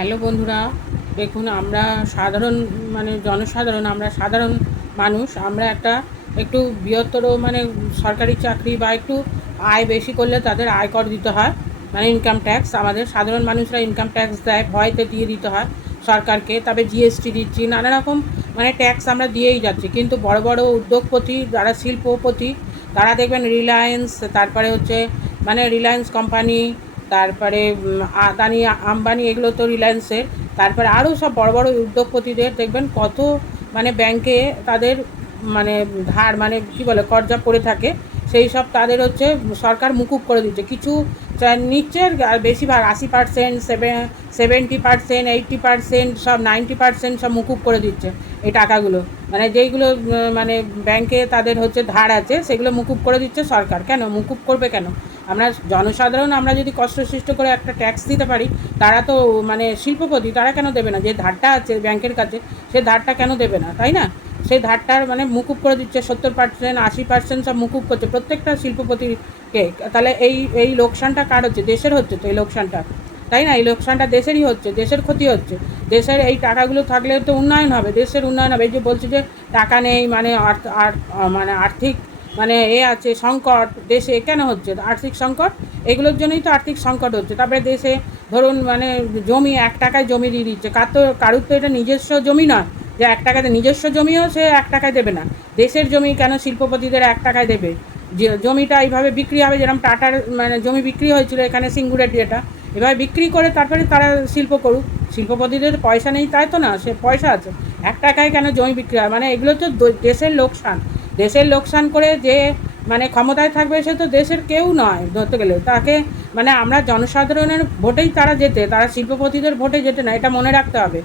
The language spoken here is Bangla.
হ্যালো বন্ধুরা, দেখুন আমরা সাধারণ জনসাধারণ, আমরা সাধারণ মানুষ, আমরা একটু বৃহত্তর সরকারি চাকরি বা একটু আয় বেশি করলে তাদের আয়কর দিতে হয়, ইনকাম ট্যাক্স। আমাদের সাধারণ মানুষরা ইনকাম ট্যাক্স দেয়, ভয়তে দিয়ে দিতে হয় সরকারকে। তবে জিএসটি দিচ্ছি, নানা রকম ট্যাক্স আমরা দিয়েই যাচ্ছি। কিন্তু বড় বড় উদ্যোগপতি, যারা শিল্পপতি, তারা দেখবেন রিলায়েন্স, তারপরে হচ্ছে রিলায়েন্স কোম্পানি, তারপরে আদানি আম্বানি, এগুলো তো রিলায়েন্সের। তারপরে আরও সব বড় বড় উদ্যোগপতিদের দেখবেন কত ব্যাংকে তাদের ধার কী বলে কর্জা পড়ে থাকে। সেই সব তাদের হচ্ছে সরকার মুকুব করে দিচ্ছে। কিছু নিচ্ছে, আর বেশিরভাগ 80%, 70%, 80%, সব 90% সব মুকুব করে দিচ্ছে এই টাকাগুলো। যেইগুলো ব্যাংকে তাদের হচ্ছে ধার আছে, সেগুলো মুকুব করে দিচ্ছে সরকার। কেন মুকুব করবে কেন? আমরা জনসাধারণ, আমরা যদি কষ্টসৃষ্ট করে একটা ট্যাক্স দিতে পারি, তারা তো শিল্পপতি, তারা কেন দেবে না? যে ধারটা আছে ব্যাংকের কাছে, সে ধারটা কেন দেবে না, তাই না? সেই ধারটার মুকুব করে দিচ্ছে 70%, 80% সব মুকুব করছে প্রত্যেকটা শিল্পপতিকে। তাহলে এই লোকসানটা কার হচ্ছে? দেশের হচ্ছে তো এই লোকসানটা, তাই না? এই লোকসানটা দেশেরই হচ্ছে, দেশের ক্ষতি হচ্ছে। দেশের এই টাকাগুলো থাকলে তো উন্নয়ন হবে, দেশের উন্নয়ন হবে। এই যে বলছি যে টাকা নেই, আর্থিক আছে সংকট দেশে, কেন হচ্ছে আর্থিক সংকট? এগুলোর জন্যই তো আর্থিক সংকট হচ্ছে। তারপরে দেশে ধরুন জমি 1 টাকায় জমি দিয়ে দিচ্ছে, কারুর তো এটা নিজস্ব জমি নয় যে 1 টাকাতে, নিজস্ব জমিও সে 1 টাকায় দেবে না। দেশের জমি কেন শিল্পপতিদের 1 টাকায় দেবে? যে জমিটা এইভাবে বিক্রি হবে, যেরকম টাটার জমি বিক্রি হয়েছিল এখানে সিঙ্গুরেটি, এটা এভাবে বিক্রি করে তারপরে তারা শিল্প করুক। শিল্পপতিদের পয়সা নেই তাই তো না, সে পয়সা আছে। 1 টাকায় কেন জমি বিক্রি হয়? এগুলো তো দেশের লোকসান। দেশের লোকসান করে যে ক্ষমতায় থাকবে, সে তো দেশের কেউ নয় ধরতে গেলে। তাকে আমরা জনসাধারণের ভোটেই তারা জেতে, তারা শিল্পপতিদের ভোটে জেতে না, এটা মনে রাখতে হবে।